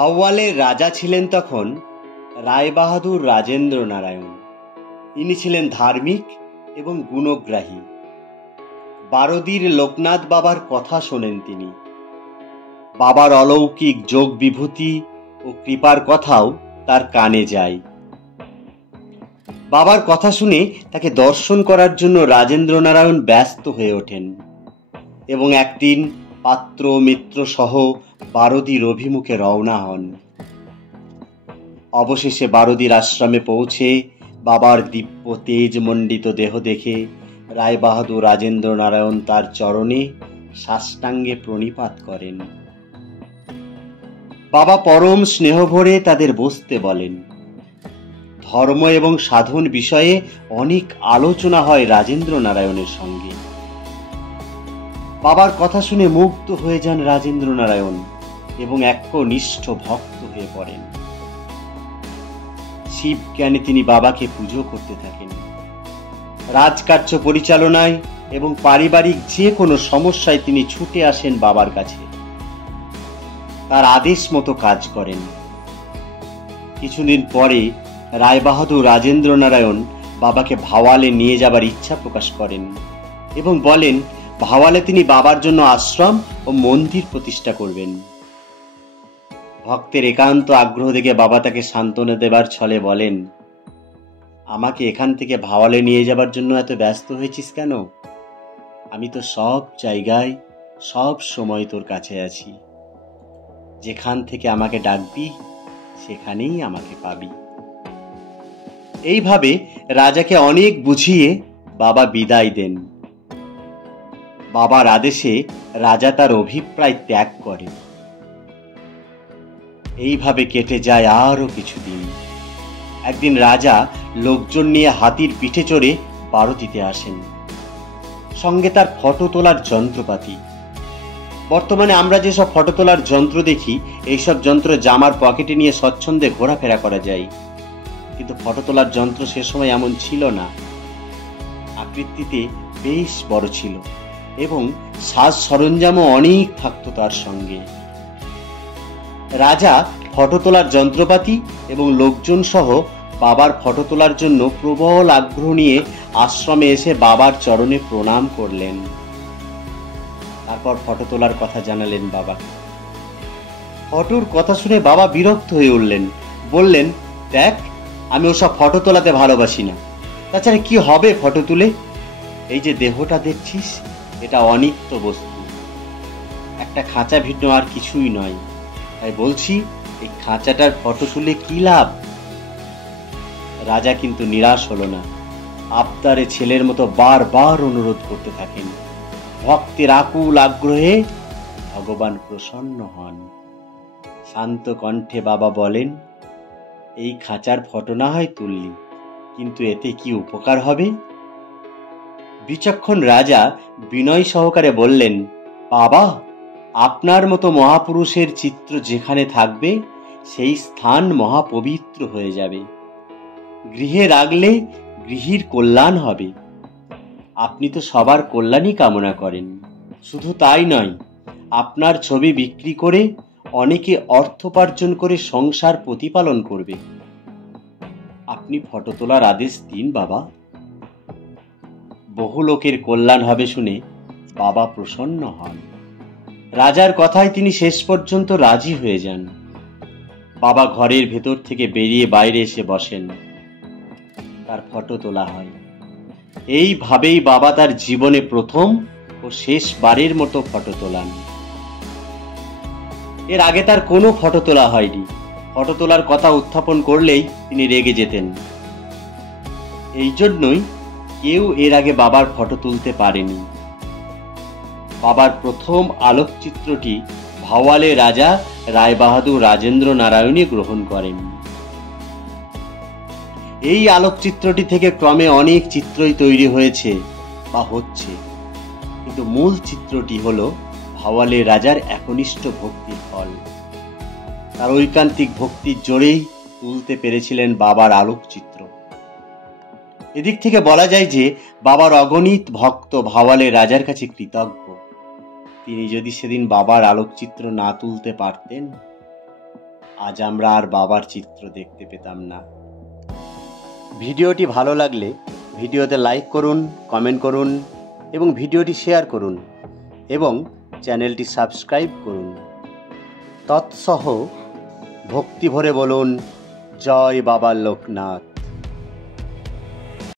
ভাওয়ালের রাজা ছিলেন তখন রায়বাহাদুর রাজেন্দ্র নারায়ণ। ইনি ছিলেন ধার্মিক এবং গুণগ্রাহী। বারদির লোকনাথ বাবার কথা শোনেন তিনি। বাবার অলৌকিক যোগ বিভূতি ও কৃপার কথাও তার কানে যায়। বাবার কথা শুনে তাকে দর্শন করার জন্য রাজেন্দ্র নারায়ণ ব্যস্ত হয়ে ওঠেন এবং একদিন পাত্র মিত্র সহ বারদির অভিমুখে রওনা হন। অবশেষে বারদির আশ্রমে পৌঁছে বাবার দিব্য তেজমণ্ডিত দেহ দেখে রায়বাহাদুর রাজেন্দ্র নারায়ণ তার চরণে সাষ্টাঙ্গে প্রণিপাত করেন। বাবা পরম স্নেহ ভরে তাদের বসতে বলেন। ধর্ম এবং সাধন বিষয়ে অনেক আলোচনা হয় রাজেন্দ্র নারায়ণের সঙ্গে। বাবার কথা শুনে মুগ্ধ হয়ে যান রাজেন্দ্র নারায়ণ এবং একনিষ্ঠ ভক্ত হয়ে পড়েন। শিব জ্ঞানে তিনি বাবাকে পুজো করতে থাকেন। রাজকার্য পরিচালনায় এবং পারিবারিক যে কোনো সমস্যায় তিনি ছুটে আসেন বাবার কাছে। তার আদেশ মতো কাজ করেন। কিছুদিন পরে রায়বাহাদুর রাজেন্দ্র নারায়ণ বাবাকে ভাওয়ালে নিয়ে যাবার ইচ্ছা প্রকাশ করেন এবং বলেন ভাওয়ালে তিনি বাবার জন্য আশ্রম ও মন্দির প্রতিষ্ঠা করবেন। ভক্তের একান্ত আগ্রহ দেখে বাবা তাকে সান্ত্বনা দেবার ছলে বলেন, আমাকে এখান থেকে ভাওয়ালে নিয়ে যাবার জন্য এত ব্যস্ত হয়েছিস কেন? আমি তো সব জায়গায় সব সময় তোর কাছে আছি। যেখান থেকে আমাকে ডাকবি সেখানেই আমাকে পাবি। এইভাবে রাজাকে অনেক বুঝিয়ে বাবা বিদায় দেন। বাবার আদেশে রাজা তার অভিপ্রায় ত্যাগ করে। এইভাবে কেটে যায় আরো কিছুদিন। একদিন রাজা লোকজন নিয়ে হাতির পিঠে চড়ে বারদিতে আসেন। সঙ্গে তার ফটো তোলার যন্ত্রপাতি। বর্তমানে আমরা যেসব ফটো তোলার যন্ত্র দেখি, এইসব যন্ত্র জামার পকেটে নিয়ে স্বচ্ছন্দে ঘোরাফেরা করা যায়, কিন্তু ফটো তোলার যন্ত্র সে সময় এমন ছিল না। আকৃতিতে বেশ বড় ছিল এবং সাজ সরঞ্জামও অনেক থাকতো তার সঙ্গে। রাজা ফটো তোলার যন্ত্রপাতি এবং লোকজন সহ বাবার ফটো তোলার জন্য প্রবল আগ্রহ নিয়ে আশ্রমে এসে বাবার চরণে প্রণাম করলেন। তারপর ফটো তোলার কথা জানালেন বাবা। ফটোর কথা শুনে বাবা বিরক্ত হয়ে উঠলেন। বললেন, দেখ, আমি ওসব ফটো তোলাতে ভালোবাসি না। তাছাড়া কি হবে ফটো তুলে? এই যে দেহটা দেখছিস, এটা অনিত্য বস্তু, একটা খাঁচা ভিন্ন আর কিছুই নয়। তাই বলছি, এই খাঁচাটার ফটো তুলে কি লাভ? রাজা কিন্তু নিরাশ হলো না। আবদারে ছেলের মতো বারবার অনুরোধ করতে থাকেন। ভক্তের আকুল আগ্রহে ভগবান প্রসন্ন হন। শান্ত কণ্ঠে বাবা বলেন, এই খাঁচার ফটো না হয় তুললি, কিন্তু এতে কি উপকার হবে? বিচক্ষণ রাজা বিনয় সহকারে বললেন, বাবা, আপনার মতো মহাপুরুষের চিত্র যেখানে থাকবে সেই স্থান মহাপবিত্র হয়ে যাবে। গৃহে রাখলে গৃহীর কল্যাণ হবে। আপনি তো সবার কল্যাণই কামনা করেন। শুধু তাই নয়, আপনার ছবি বিক্রি করে অনেকে অর্থোপার্জন করে সংসার প্রতিপালন করবে। আপনি ফটো তোলার আদেশ দিন বাবা। বহু লোকের কল্যাণ হবে শুনে বাবা প্রসন্ন হন। রাজার কথায় তিনি শেষ পর্যন্ত রাজি হয়ে যান। বাবা ঘরের ভেতর থেকে বেরিয়ে বাইরে এসে বসেন। তার ফটো তোলা হয়। এইভাবেই বাবা তার জীবনে প্রথম ও শেষবারের মতো ফটো তোলান। এর আগে তার কোনো ফটো তোলা হয়নি। ফটো তোলার কথা উত্থাপন করলেই তিনি রেগে যেতেন। এই জন্যই কেউ এর আগে বাবার ফটো তুলতে পারেনি। বাবার প্রথম আলোকচিত্রটি ভাওয়ালে রাজা রায়বাহাদুর রাজেন্দ্র নারায়ণই গ্রহণ করেন। এই আলোকচিত্রটি থেকে ক্রমে অনেক চিত্রই তৈরি হয়েছে বা হচ্ছে, কিন্তু মূল চিত্রটি হলো ভাওয়ালে রাজার একনিষ্ঠ ভক্তির ফল। তার ঐকান্তিক ভক্তির জোরেই তুলতে পেরেছিলেন বাবার আলোকচিত্র। এদিক থেকে বলা যায় যে বাবার অগণিত ভক্ত ভাওয়ালে রাজার কাছে কৃতজ্ঞ। তিনি যদি সেদিন বাবার আলোকচিত্র না তুলতে পারতেন, আজ আমরা আর বাবার চিত্র দেখতে পেতাম না। ভিডিওটি ভালো লাগলে ভিডিওতে লাইক করুন, কমেন্ট করুন এবং ভিডিওটি শেয়ার করুন এবং চ্যানেলটি সাবস্ক্রাইব করুন। তৎসহ ভক্তি ভরে বলুন, জয় বাবা লোকনাথ।